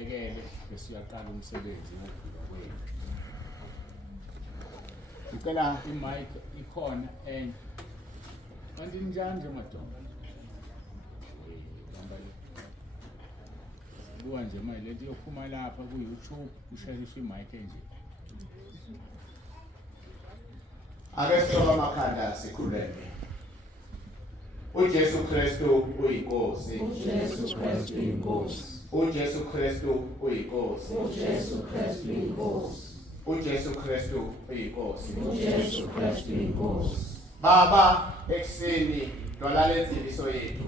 Ekele bese uyaqala umsebenzi wokuvula kwenu. Ngicela i-mic ikhona and kanti njani nje madodana. Buka nje manje lento yophuma lapha ku YouTube ushayisha i-mic nje. Ake sihloko amakhanda sikhuleke. uJesu Kristu uyinkosi. uJesu Kristu uyinkosi. uJesu Kristu uyinkosi. uJesu Kristu uyinkosi. uJesu Kristu uyinkosi. uJesu Kristu uyinkosi. Baba ekseni dwala lenzibiso yethu.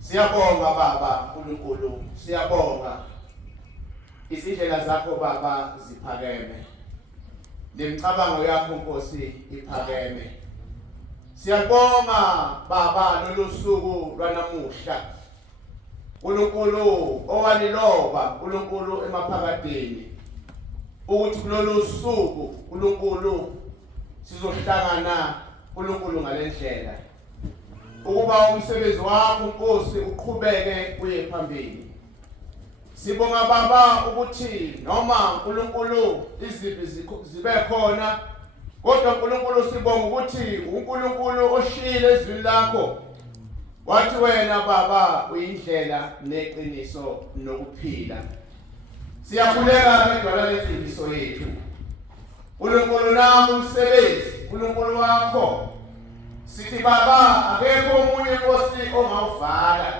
Siyabonga Baba uNkulunkulu, siyabonga. Izindlela zakho Baba ziphakeme. Lemicabango yakho Nkosi iphakeme. Siyabonga Baba lolusuku lwanamuhla. uNkulunkulu owaliloba uNkulunkulu emaphakadeni. Ukuthi kulolu suku uNkulunkulu sizohlangana uNkulunkulu ngalendlela. Ukuba umsebenzi wakho Nkosi uqhubeke uye phambili. Sibonga Baba ukuthi noma uNkulunkulu iziphi zibe khona, kodwa uNkulunkulu sibonga ukuthi uNkulunkulu oshile ezwini lakho. Wathi wena Baba uyindlela neqiniso nokuphila. Siyakhuleka ngedwala lenzibiso yethu. uNkulunkulu nami umsebenzi uNkulunkulu wakho. Sithi Baba akekho omunye Nkosi ongawuvala.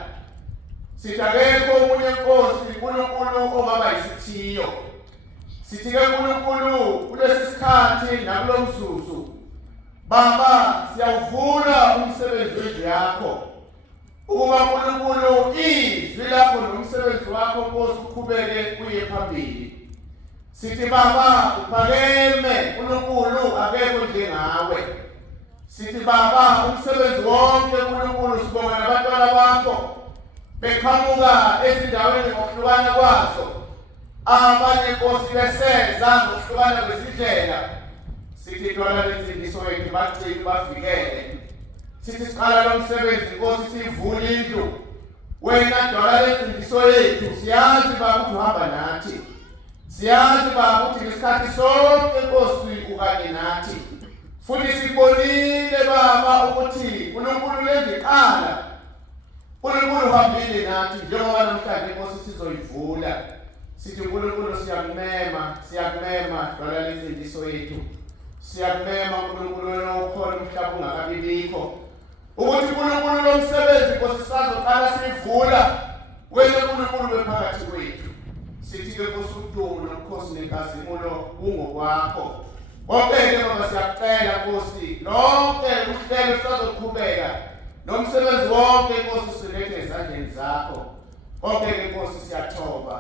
Sithi akekho omunye Nkosi uNkulunkulu ongaba yisithiyo. Sithi ke uNkulunkulu kulesi sikhathi nakulomzuzu Baba siyawuvula umsebenzi wethu yakho. Ukuba uNkulunkulu izwi lakho nomsebenzi wakho Nkosi uqhubeke uye phambili. Sithi Baba uphakeme uNkulunkulu akekho njengawe. Sithi Baba umsebenzi wonke uNkulunkulu sibonga nabantwana bakho beqhamuka ezindaweni ngokuhlukana kwazo. Abanye Nkosi beseza ngokuhlukana kwezindlela. Sithi dwala lenzibiso yethu bagcine bafikele. Sithi siqala lo msebenzi Nkosi sivule indlu. Wena dwala lenzibiso yethu siyazi Baba ukuthi uhamba nathi. Siyazi Baba ukuthi ngesikhathi sonke Nkosi ukanye nathi. Futhi sibonile Baba ukuthi uNkulunkulu lenziqala. uNkulunkulu uhambile nathi njengoba namhlanje Nkosi sizoyivula. Sithi uNkulunkulu siyakumema dwala lenzibiso yethu. Siyakumema uNkulunkulu okhona umhlaba ungakabibikho. Ukuthi uNkulunkulu lomsebenzi Nkosi sazoqala sivula. Wena uNkulunkulu bephakathi kwethu. Sithi ke Nkosi udumo nomkhosi nenkazimulo kungokwakho. Konke-ke Baba siyakucela Nkosi lonke uhlelo sazoqhubeka nomsebenzi wonke Nkosi silethe ezandleni zakho. Konke-ke Nkosi siyathoba.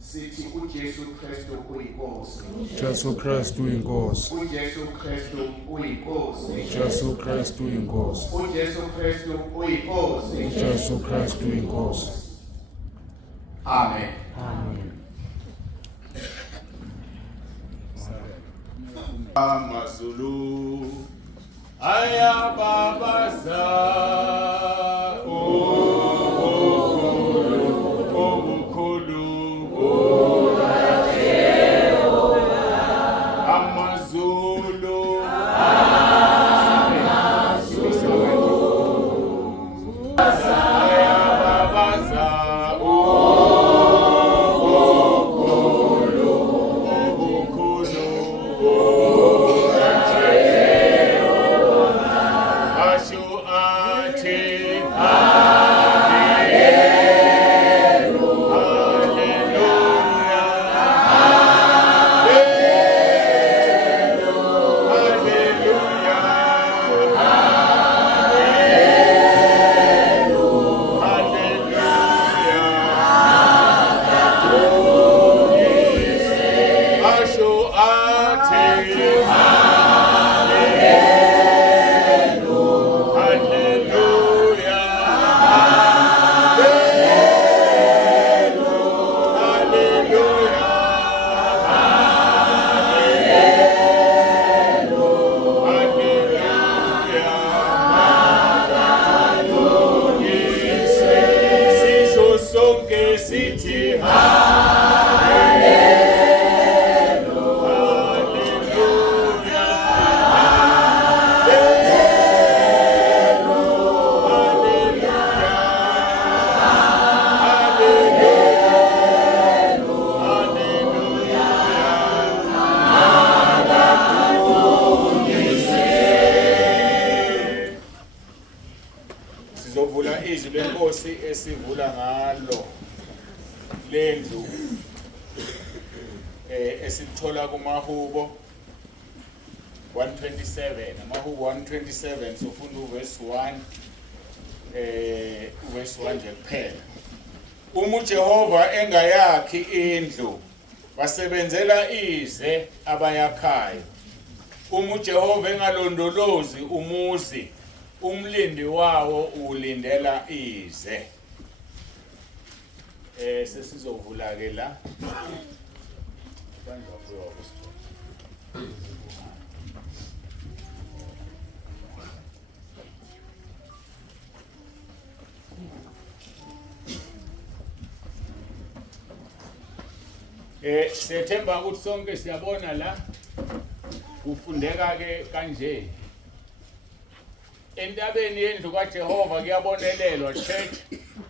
Sithi uJesu Kristu uyinkosi. uJesu Kristu uyinkosi. uJesu Kristu uyinkosi. uJesu Kristu uyinkosi. uJesu Kristu uyinkosi. uJesu Kristu uyinkosi. Amen. Amen. Amazulu ayababaza Ashu ate lendlu esithola kumahubo 127 amahubo 127 sofunda uverse 1 uverse 1 nje kuphela. Uma uJehova engayakhi indlu basebenzela ize abayakhayo. Uma uJehova engalondolozi umuzi umlindi wawo ulindela ize. Sesizovula ke la. Sethemba ukuthi sonke siyabona la kufundeka ke kanje. Entabeni yendlu kaJehova kuyabonelelwa. Church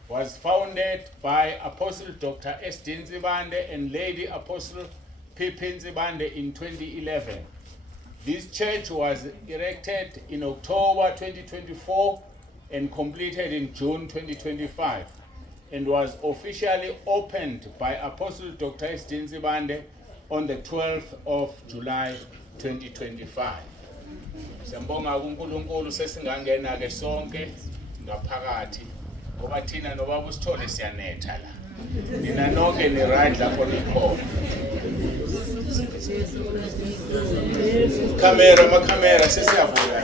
was founded by Apostle Dr. Estienne Nzibande and Lady Apostle Pippin Nzibande in 2011. This church was erected in October 2024 and completed in June 2025 and was officially opened by Apostle Dr. Estienne Nzibande on the 12th of July 2025. Siyambonga uNkulunkulu sesingangena ke sonke ngaphakathi ngoba thina nobaba uSithole siyanetha la. Nina nonke ni right lapho nikhona. Camera sesiyavula.